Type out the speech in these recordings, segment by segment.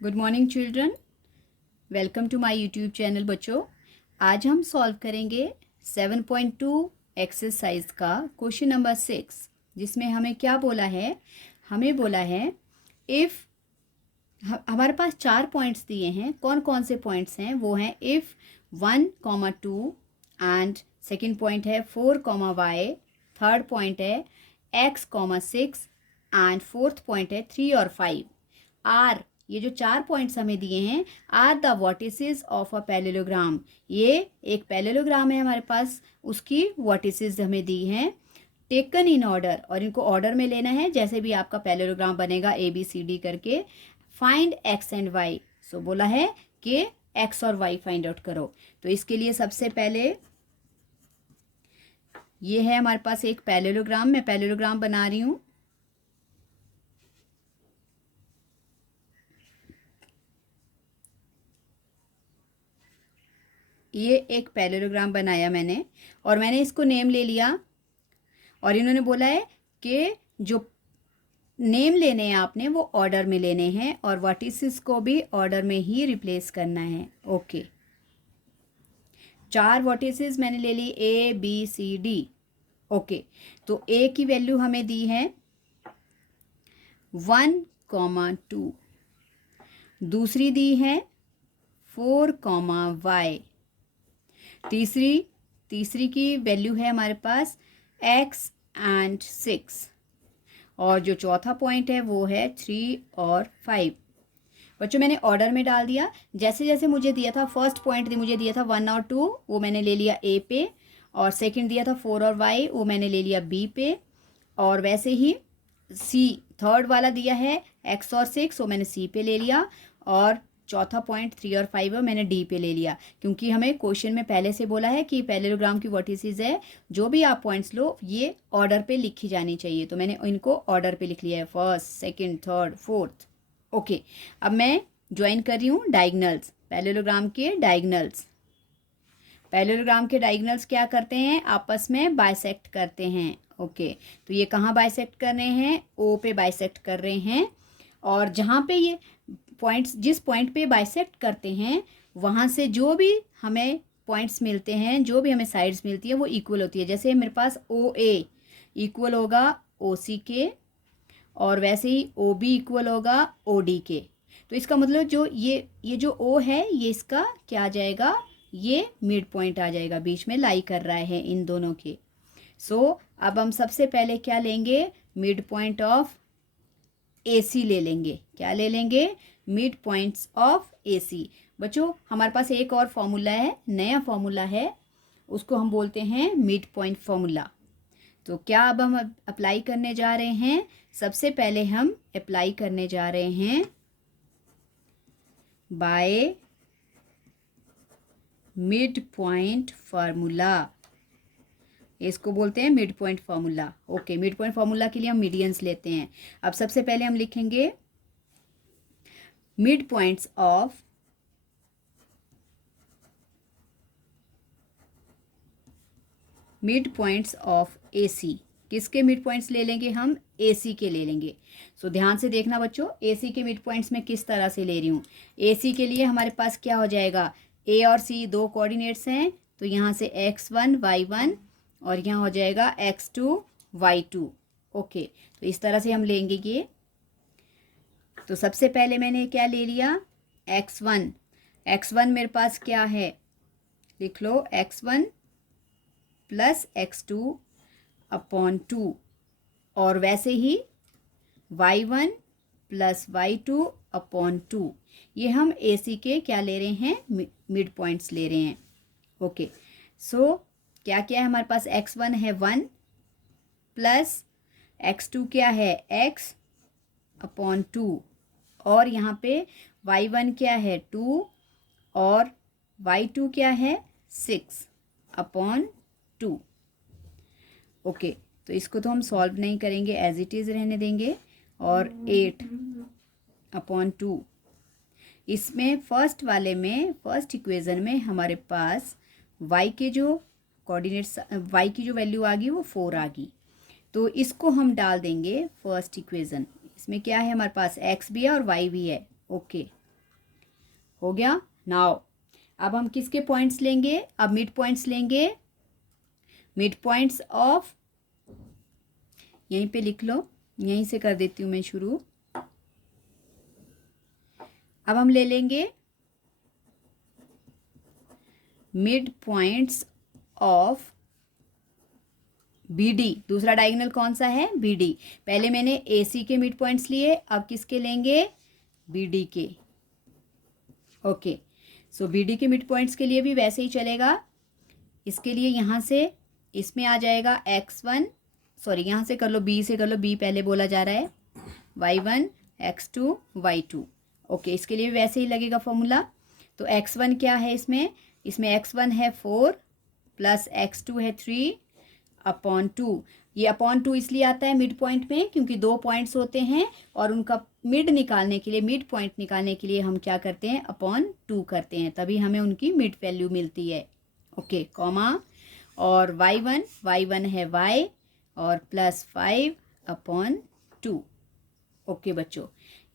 Good morning children, welcome to my YouTube channel. बच्चों, आज हम सॉल्व करेंगे 7.2 एक्सरसाइज का क्वेश्चन नंबर 6, जिसमें हमें क्या बोला है। हमें बोला है इफ़ हमारे पास 4 पॉइंट्स दिए हैं। कौन कौन से पॉइंट्स हैं? वो हैं इफ़ 1, 2 एंड सेकेंड पॉइंट है 4, थर्ड पॉइंट है x, 6 एंड फोर्थ पॉइंट है 3 और 5 आर। ये जो 4 पॉइंट्स हमें दिए हैं are the vertices of a parallelogram. ये एक पैरेललोग्राम है हमारे पास, उसकी वर्टिसेस हमें दी हैं टेकन इन ऑर्डर, और इनको ऑर्डर में लेना है जैसे भी आपका पैरेललोग्राम बनेगा ABCD करके। Find x and y. So बोला है कि एक्स और वाई फाइंड आउट करो। तो इसके लिए सबसे पहले ये है हमारे पास एक पैरेललोग्राम। मैं पैरेललोग्राम बना रही हूँ। ये एक पैरेललोग्राम बनाया मैंने, और मैंने इसको नेम ले लिया। और इन्होंने बोला है कि जो नेम लेने हैं आपने वो ऑर्डर में लेने हैं, और वर्टिसेस को भी ऑर्डर में ही रिप्लेस करना है। ओके, 4 वर्टिसेस मैंने ले ली ABCD। ओके, तो ए की वैल्यू हमें दी है 1, 2। दूसरी दी है 4, तीसरी की वैल्यू है हमारे पास x एंड 6, और जो चौथा पॉइंट है वो है 3 और 5। बच्चों, मैंने ऑर्डर में डाल दिया जैसे जैसे मुझे दिया था। फर्स्ट पॉइंट मुझे दिया था 1 और 2, वो मैंने ले लिया A पे, और सेकंड दिया था 4 और Y, वो मैंने ले लिया B पे, और वैसे ही C थर्ड वाला दिया है x और 6, वो मैंने C पे ले लिया, और चौथा पॉइंट 3 और 5 है मैंने D पे ले लिया, क्योंकि हमें क्वेश्चन में पहले से बोला है कि पैरेललोग्राम की वर्टिसेस है, जो भी आप पॉइंट्स लो ये ऑर्डर पे लिखी जानी चाहिए। तो मैंने इनको ऑर्डर पे लिख लिया है, first, second, third, fourth. Okay, अब मैं ज्वाइन कर रही हूँ डायगनल्स, पैरेललोग्राम के डायगनल्स। पैरेललोग्राम के डायगनल्स क्या करते हैं? आपस में बाइसेक्ट करते हैं। ओके, तो ये कहाँ बाइसेक्ट कर रहे हैं? O पे बाइसेक्ट कर रहे हैं, और जहाँ पे ये पॉइंट्स, जिस पॉइंट पे बाइसेक्ट करते हैं वहाँ से जो भी हमें पॉइंट्स मिलते हैं, जो भी हमें साइड्स मिलती है वो इक्वल होती है। जैसे मेरे पास OA इक्वल होगा OC के, और वैसे ही OB इक्वल होगा OD के। तो इसका मतलब जो ये जो O है ये इसका क्या आ जाएगा? ये मिड पॉइंट आ जाएगा, बीच में लाई कर रहा है इन दोनों के। सो अब हम सबसे पहले क्या लेंगे? मिड पॉइंट ऑफ AC ले लेंगे। क्या ले लेंगे? Mid points of AC। बच्चों, हमारे पास एक और फॉर्मूला है, नया फॉर्मूला है, उसको हम बोलते हैं मिड पॉइंट फॉर्मूला। तो क्या अब हम अप्लाई करने जा रहे हैं? सबसे पहले हम अप्लाई करने जा रहे हैं बाय मिड पॉइंट फार्मूला। इसको बोलते हैं mid point formula. Okay, mid point formula के लिए हम मीडियंस लेते हैं। अब सबसे पहले हम लिखेंगे मिड पॉइंट्स ऑफ AC। किसके मिड पॉइंट्स ले लेंगे हम? AC के ले लेंगे। सो ध्यान से देखना बच्चों, AC के मिड पॉइंट्स में किस तरह से ले रही हूँ। AC के लिए हमारे पास क्या हो जाएगा? A और C दो कोऑर्डिनेट्स हैं, तो यहाँ से x1 y1, और यहाँ हो जाएगा x2 y2। ओके, तो इस तरह से हम लेंगे ये। तो सबसे पहले मैंने क्या ले लिया? x1 मेरे पास क्या है? लिख लो, x1 प्लस x2 अपॉन 2, और वैसे ही y1 प्लस y2 अपॉन 2। ये हम AC के क्या ले रहे हैं? मिड पॉइंट्स ले रहे हैं। ओके, सो क्या क्या है हमारे पास? x1 है 1, प्लस x2 क्या है? x अपॉन 2, और यहाँ पे y1 क्या है? 2, और y2 क्या है? 6 अपॉन 2। ओके, तो इसको तो हम सॉल्व नहीं करेंगे, एज इट इज़ रहने देंगे, और 8 अपॉन 2। इसमें फर्स्ट वाले में, फर्स्ट इक्वेज़न में हमारे पास y के जो कोऑर्डिनेट्स, y की जो वैल्यू आ गई वो 4 आ गई। तो इसको हम डाल देंगे फर्स्ट इक्वेज़न। इसमें क्या है हमारे पास? x भी है और y भी है। ओके, हो गया। नाउ अब हम किसके पॉइंट्स लेंगे, अब मिड पॉइंट्स लेंगे, मिड पॉइंट्स ऑफ, यहीं पे लिख लो, यहीं से कर देती हूँ मैं शुरू। अब हम ले लेंगे mid points of B D. दूसरा डायगोनल कौन सा है, बी डी। पहले मैंने ए सी के मिड पॉइंट्स लिए, अब किसके लेंगे, बी डी के। ओके, सो बी डी के मिड पॉइंट्स के लिए भी वैसे ही चलेगा। इसके लिए यहाँ से इसमें आ जाएगा x1, सॉरी यहाँ से कर लो, बी से कर लो, बी पहले बोला जा रहा है, y1 x2 y2। ओके, इसके लिए वैसे ही लगेगा फॉर्मूला। तो x1 क्या है इसमें, इसमें x1 है 4 प्लस x2 है 3 अपॉन 2। ये अपॉन 2 इसलिए आता है मिड पॉइंट में क्योंकि 2 पॉइंट्स होते हैं और उनका मिड निकालने के लिए, मिड पॉइंट निकालने के लिए हम क्या करते हैं, अपॉन 2 करते हैं, तभी हमें उनकी मिड वैल्यू मिलती है। ओके, कॉमा, और y1 है y और प्लस 5 अपॉन 2। ओके बच्चों,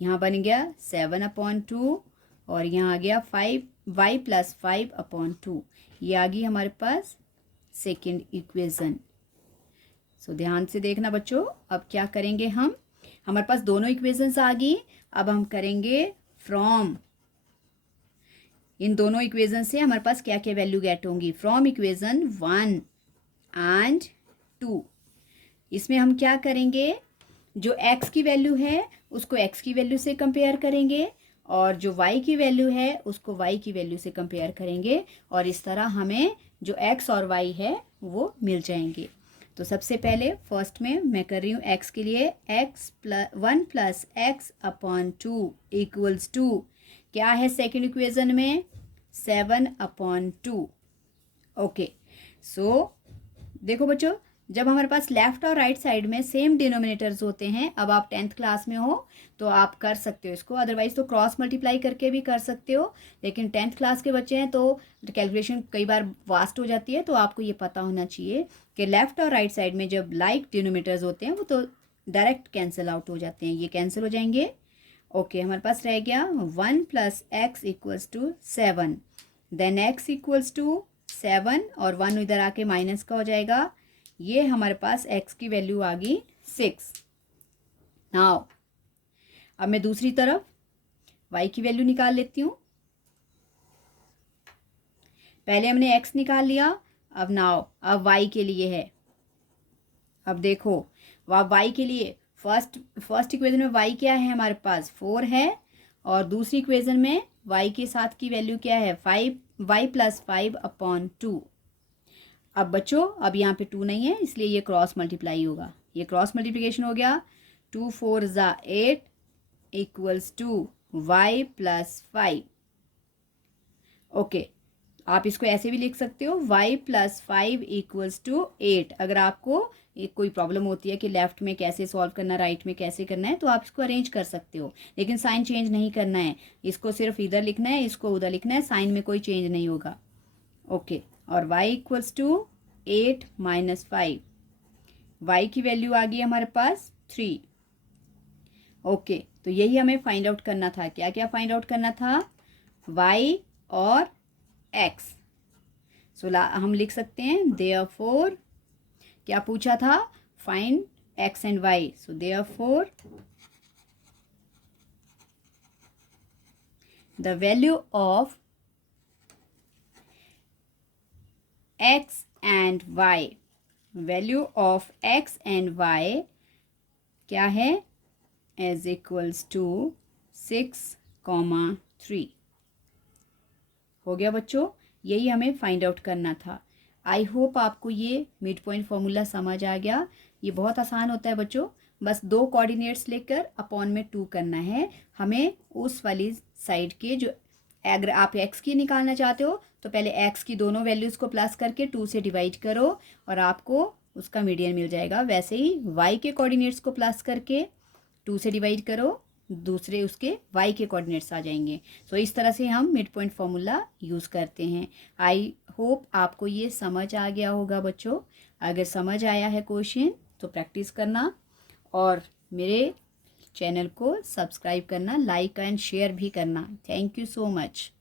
यहाँ बन गया 7 अपॉन 2 और यहाँ आ गया 5 y प्लस 5 अपॉन 2। ये आ गई हमारे पास सेकेंड इक्वेशन। सो ध्यान से देखना बच्चों, अब क्या करेंगे हम, हमारे पास दोनों इक्वेशंस आ गई। अब हम करेंगे फ्रॉम, इन दोनों इक्वेशन से हमारे पास क्या क्या वैल्यू गेट होंगी, फ्रॉम इक्वेशन 1 एंड 2। इसमें हम क्या करेंगे, जो x की वैल्यू है उसको x की वैल्यू से कंपेयर करेंगे और जो y की वैल्यू है उसको y की वैल्यू से कंपेयर करेंगे और इस तरह हमें जो x और y है वो मिल जाएंगे। तो सबसे पहले फर्स्ट में मैं कर रही हूँ x के लिए, x1 plus x upon 2 equals to क्या है सेकेंड इक्वेशन में, 7 अपॉन 2। ओके, सो देखो बच्चों, जब हमारे पास लेफ्ट और राइट साइड में सेम डिनोमिनेटर्स होते हैं, अब आप 10th क्लास में हो तो आप कर सकते हो इसको, अदरवाइज तो क्रॉस मल्टीप्लाई करके भी कर सकते हो, लेकिन 10th क्लास के बच्चे हैं तो कैलकुलेशन कई बार वास्ट हो जाती है, तो आपको ये पता होना चाहिए कि लेफ्ट और राइट साइड में जब लाइक डिनोमिनेटर्स होते हैं वो तो डायरेक्ट कैंसिल आउट हो जाते हैं, ये कैंसिल हो जाएंगे। ओके, हमारे पास रह गया 1 plus x equals to 7, then x equals to 7 और 1 इधर आके माइनस का हो जाएगा, ये हमारे पास x की वैल्यू आ गई 6। नाउ अब मैं दूसरी तरफ y की वैल्यू निकाल लेती हूँ। पहले हमने x निकाल लिया, अब नाउ अब y के लिए है। अब देखो y के लिए फर्स्ट इक्वेशन में y क्या है हमारे पास, 4 है और दूसरी इक्वेशन में y के साथ की वैल्यू क्या है, 5, y प्लस 5 अपॉन 2। अब बच्चों अब यहाँ पे 2 नहीं है इसलिए ये क्रॉस मल्टीप्लाई होगा, ये क्रॉस मल्टीप्लिकेशन हो गया, 2 4 ज़ा 8 equals to y plus 5। Okay, आप इसको ऐसे भी लिख सकते हो, y प्लस 5 इक्वल्स टू 8। अगर आपको कोई प्रॉब्लम होती है कि लेफ्ट में कैसे सॉल्व करना, राइट में कैसे करना है, तो आप इसको अरेंज कर सकते हो, लेकिन साइन चेंज नहीं करना है, इसको सिर्फ इधर लिखना है, इसको उधर लिखना है, साइन में कोई चेंज नहीं होगा। ओके, और y equals to 8 minus 5, y की वैल्यू आ गई हमारे पास 3। ओके, तो यही हमें फाइंड आउट करना था, क्या क्या फाइंड आउट करना था, y और x। सो हम लिख सकते हैं देयरफॉर, क्या पूछा था, find x and y, so therefore the value of x and y, value of x and y क्या है, एज इक्वल्स टू 6,3। हो गया बच्चों, यही हमें फाइंड आउट करना था। आई होप आपको ये मिड पॉइंट फॉर्मूला समझ आ गया। ये बहुत आसान होता है बच्चों, बस 2 कोऑर्डिनेट्स लेकर अपॉन में 2 करना है हमें उस वाली साइड के, जो अगर आप x की निकालना चाहते हो तो पहले x की दोनों वैल्यूज़ को प्लस करके 2 से डिवाइड करो और आपको उसका मीडियन मिल जाएगा। वैसे ही y के कोऑर्डिनेट्स को प्लस करके 2 से डिवाइड करो, दूसरे उसके y के कोऑर्डिनेट्स आ जाएंगे। सो इस तरह से हम मिड पॉइंट फॉर्मूला यूज़ करते हैं। आई होप आपको ये समझ आ गया होगा बच्चों। अगर समझ आया है क्वेश्चन तो प्रैक्टिस करना और मेरे चैनल को सब्सक्राइब करना, लाइक एंड शेयर भी करना। Thank you so much.